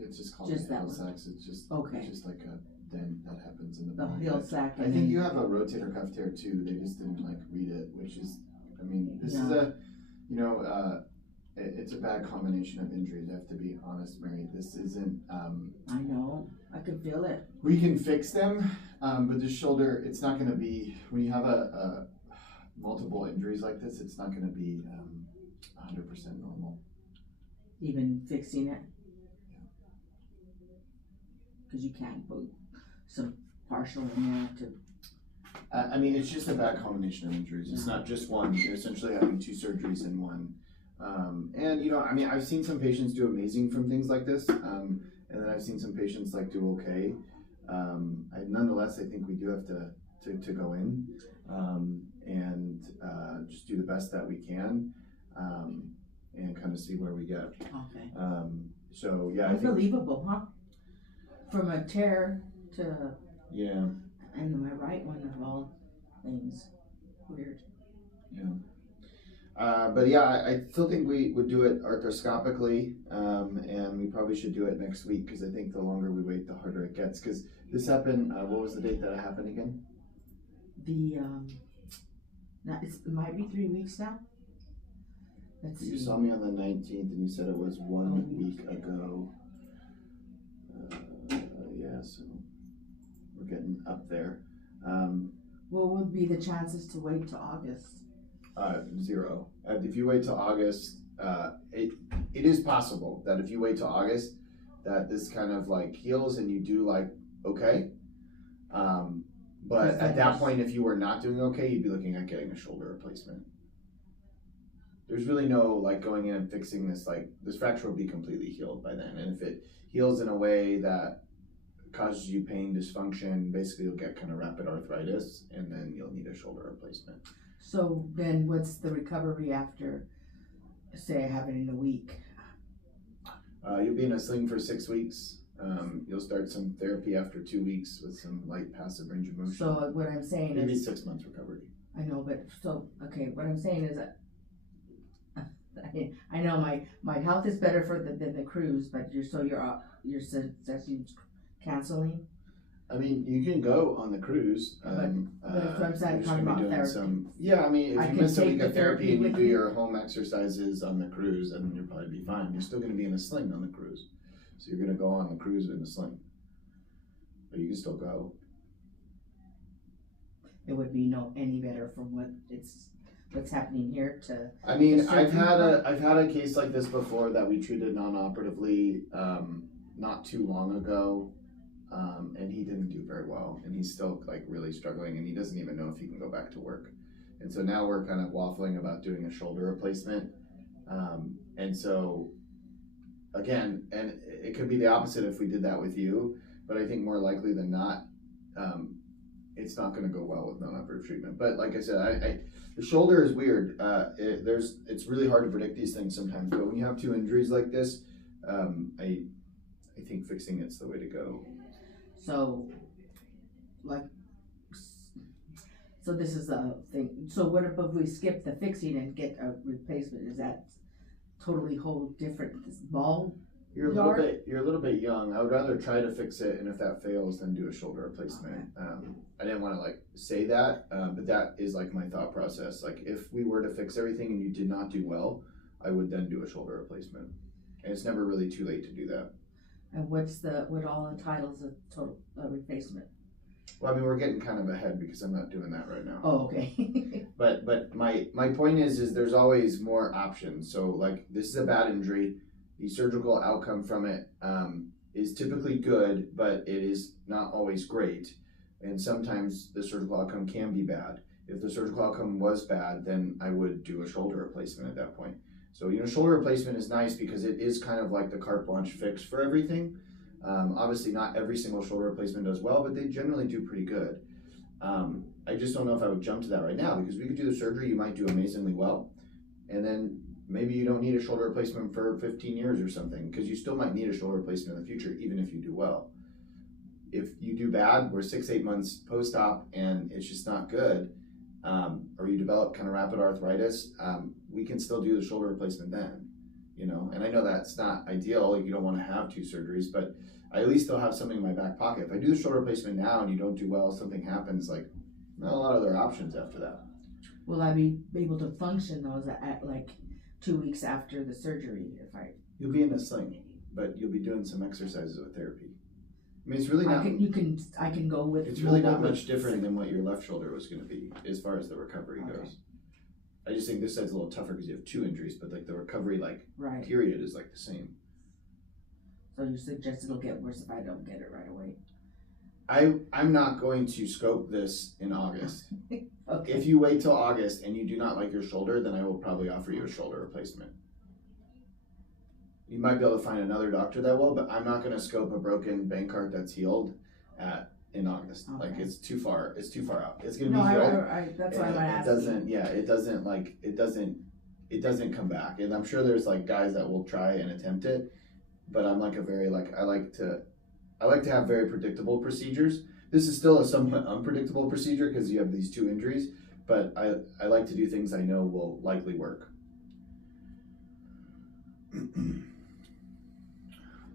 It's just called Just a that heel one. sacs. It's just like a dent that happens in the bone. heel sac. I think you have a rotator cuff tear too. They just didn't like read it, which is, I mean, this is a, it's a bad combination of injuries. I have to be honest, Mary. This isn't. I know. I can feel it. We can fix them, but the shoulder, it's not going to be, when you have a multiple injuries like this, it's not going to be 100% normal. Even fixing it? Because you can't put some partial in there to. I mean, it's just a bad combination of injuries. It's not just one. You're essentially having two surgeries in one. And I mean, I've seen some patients do amazing from things like this, and then I've seen some patients like do okay. Nonetheless, I think we do have to go in and just do the best that we can, and kind of see where we get. Okay. So yeah, unbelievable, huh? From a tear to. Yeah. And my right one of all things. Weird. Yeah. But yeah, I still think we would do it arthroscopically, and we probably should do it next week, because I think the longer we wait, the harder it gets. Because this happened. What was the date that it happened again? It might be 3 weeks now. Let's see. You saw me on the 19th, and you said it was 1 week ago. Yeah, so we're getting up there. What would be the chances to wait till August? 0. If you wait till August, it is possible that if you wait till August, that this kind of like heals and you do like okay. But at that point, if you were not doing okay, you'd be looking at getting a shoulder replacement. There's really no like going in and fixing this, like this fracture will be completely healed by then. And if it heals in a way that causes you pain, dysfunction, basically you'll get kind of rapid arthritis, and then you'll need a shoulder replacement. So then what's the recovery after, say I have it in a week? You'll be in a sling for 6 weeks. You'll start some therapy after 2 weeks with some light passive range of motion. So what I'm saying maybe is 6 months recovery. I know, but so okay, what I'm saying is that I know my health is better than the cruise, but you're suggesting canceling. I mean, you can go on the cruise. But that's what I'm saying. Talking about therapy. Yeah, I mean, if you miss a week of therapy and you do you. your home exercises on the cruise, then you'll probably be fine. You're still going to be in a sling on the cruise, so you're going to go on the cruise in a sling, but you can still go. It would be any better from what's happening here to. I mean, I've had a case like this before that we treated non-operatively not too long ago, and he didn't do very well, and he's still like really struggling, and he doesn't even know if he can go back to work. And so now we're kind of waffling about doing a shoulder replacement, and so again, and it could be the opposite if we did that with you, but I think more likely than not, it's not going to go well with non-operative treatment. But like I said, the shoulder is weird. It's really hard to predict these things sometimes. But when you have two injuries like this, I think fixing it's the way to go. So this is the thing. So what if we skip the fixing and get a replacement? Is that totally whole different ball? You're a little bit young. I would rather try to fix it, and if that fails, then do a shoulder replacement. Okay. I didn't want to like say that, but that is like my thought process. Like if we were to fix everything and you did not do well, I would then do a shoulder replacement. And it's never really too late to do that. And what all entitles a total replacement? Well, I mean, we're getting kind of ahead because I'm not doing that right now. Oh, okay. but my point is there's always more options. So like this is a bad injury. The surgical outcome from it is typically good, but it is not always great. And sometimes the surgical outcome can be bad. If the surgical outcome was bad, then I would do a shoulder replacement at that point. So, shoulder replacement is nice because it is kind of like the carte blanche fix for everything. Obviously, not every single shoulder replacement does well, but they generally do pretty good. I just don't know if I would jump to that right now, because we could do the surgery, you might do amazingly well, and then maybe you don't need a shoulder replacement for 15 years or something, because you still might need a shoulder replacement in the future, even if you do well. If you do bad, we're 6-8 months post-op and it's just not good, or you develop kind of rapid arthritis, we can still do the shoulder replacement then. you know, and I know that's not ideal. You don't want to have two surgeries, but I at least still have something in my back pocket. If I do the shoulder replacement now and you don't do well, something happens, like not a lot of other options after that. Will I be able to function those at like 2 weeks after the surgery if I? You'll be in a sling, but you'll be doing some exercises with therapy. I mean, it's really not. I can go with. It's really not much different than what your left shoulder was going to be as far as the recovery goes. I just think this side's a little tougher because you have two injuries, but like the recovery, like period, is like the same. So you suggest it'll get worse if I don't get it right away? I'm not going to scope this in August. Okay. If you wait till August and you do not like your shoulder, then I will probably offer you a shoulder replacement. You might be able to find another doctor that will, but I'm not going to scope a broken Bankart that's healed in August. Okay. Like it's too far. It's too far out. It's going to be healed. That's why I'm asking. It doesn't come back. And I'm sure there's like guys that will try and attempt it, but I'm like I like to have very predictable procedures. This is still a somewhat unpredictable procedure because you have these two injuries, but I like to do things I know will likely work.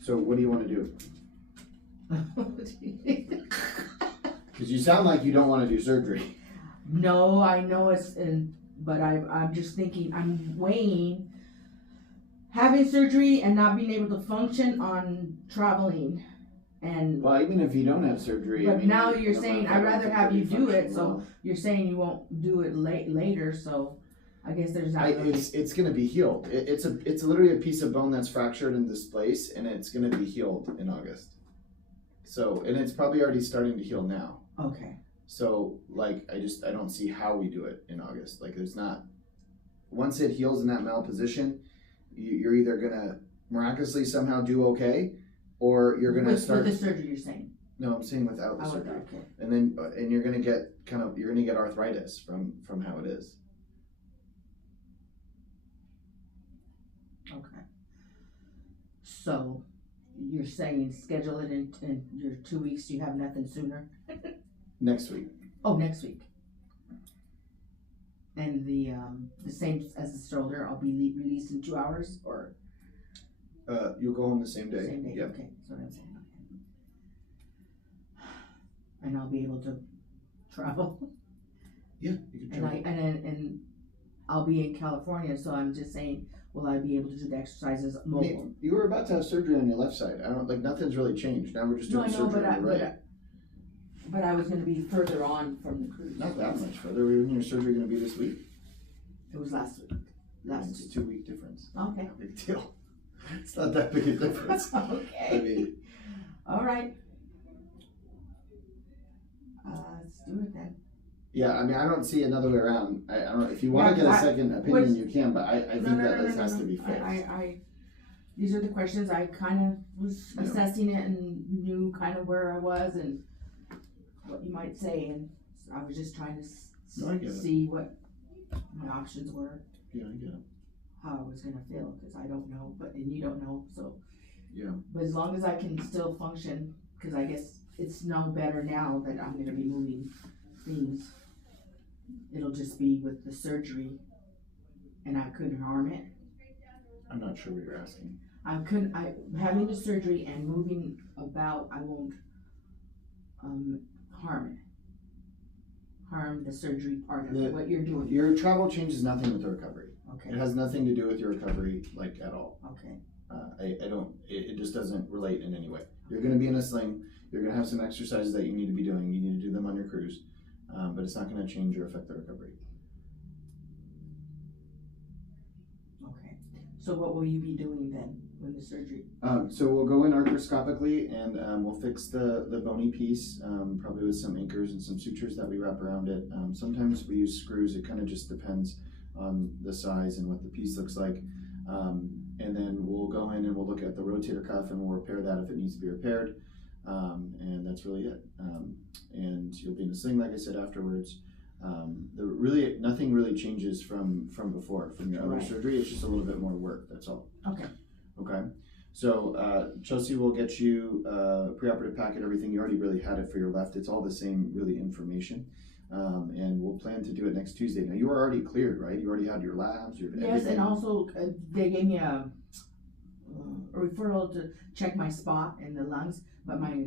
So what do you want to do? Because you sound like you don't want to do surgery. No, I know but I'm just thinking, I'm weighing having surgery and not being able to function on traveling. And well, even if you don't have surgery, but now you're saying I'd rather have you do it, so you're saying you won't do it later. So I guess there's not. It's going to be healed. It's literally a piece of bone that's fractured and displaced, and it's going to be healed in August. So, and it's probably already starting to heal now. Okay. So, like, I don't see how we do it in August. Like, there's not. Once it heals in that malposition, you're either gonna miraculously somehow do okay, or you're gonna start with the surgery. You're saying? No, I'm saying without the surgery. Okay. And you're gonna get arthritis from how it is. Okay. So you're saying schedule it in your 2 weeks. You have nothing sooner. Next week. Oh, next week. And the same as the shoulder, I'll be released in 2 hours, or you'll go home the same day. Same day. Yep. Okay, that's what I'm saying. Okay. And I'll be able to travel. Yeah, you can travel. And I'll be in California, so I'm just saying, will I be able to do the exercises mobile? You were about to have surgery on your left side. I don't nothing's really changed. Now we're just doing surgery on your right. But I was going to be further on from the cruise. Not that much further. When your surgery going to be this week? It was last week. It's a 2-week difference. Okay. No big deal. It's not that big a difference. Okay. I mean, all right. Let's do it then. Yeah, I mean, I don't see another way around. I don't know if you want to get a second opinion, you can, but I think that has to be fixed. These are the questions I kind of was assessing it and knew kind of where I was and what you might say, and I was just trying to see what my options were. Yeah, I get it. How I was gonna feel, because I don't know, and you don't know, so. Yeah. But as long as I can still function, because I guess it's no better now that I'm gonna be moving things. It'll just be with the surgery, and I couldn't harm it. I'm not sure what you're asking. Having the surgery and moving about, I won't harm the surgery part of what you're doing. Your travel changes nothing with the recovery. Okay. It has nothing to do with your recovery, like, at all. Okay. It just doesn't relate in any way. You're going to be in a sling. You're going to have some exercises that you need to be doing. You need to do them on your cruise, but it's not going to change or affect the recovery. Okay. So what will you be doing then when the surgery? So we'll go in arthroscopically and we'll fix the bony piece, probably with some anchors and some sutures that we wrap around it. Sometimes we use screws. It kind of just depends on the size and what the piece looks like. And then we'll go in and we'll look at the rotator cuff and we'll repair that if it needs to be repaired. And that's really it. And you'll be in a sling, like I said, afterwards. Nothing really changes from before, from your other surgery. It's just a little bit more work, that's all. Okay. Okay. So Chelsea will get you preoperative packet, everything. You already really had it for your left. It's all the same really information. And we'll plan to do it next Tuesday. Now you were already cleared, right? You already had your labs, yes, and also they gave me a a referral to check my spot in the lungs, but my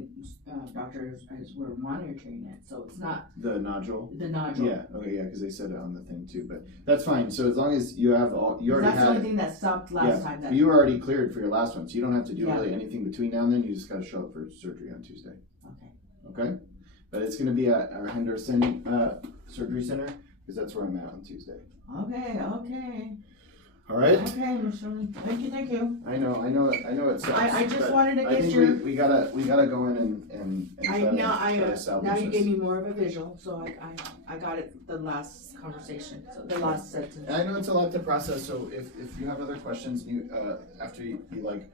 doctor we're monitoring it, so it's not The nodule? the nodule. Yeah, okay, yeah, because they said it on the thing too, but that's fine, so as long as you have you already That's the had only it. thing that stopped last time. That You were already cleared for your last one, so you don't have to do Yeah. really anything between now and then, you just gotta show up for surgery on Tuesday, okay. okay? But it's gonna be at our Henderson, Surgery Center, because that's where I'm at on Tuesday. Okay. Alright? Okay, Michelle. Thank you. I know it sucks. I just but wanted to I get think your. we gotta go in and try to salvage Now you this. gave me more of a visual, so I got it the last conversation, so the last sentence. And I know it's a lot to process, so if you have other questions, you after you like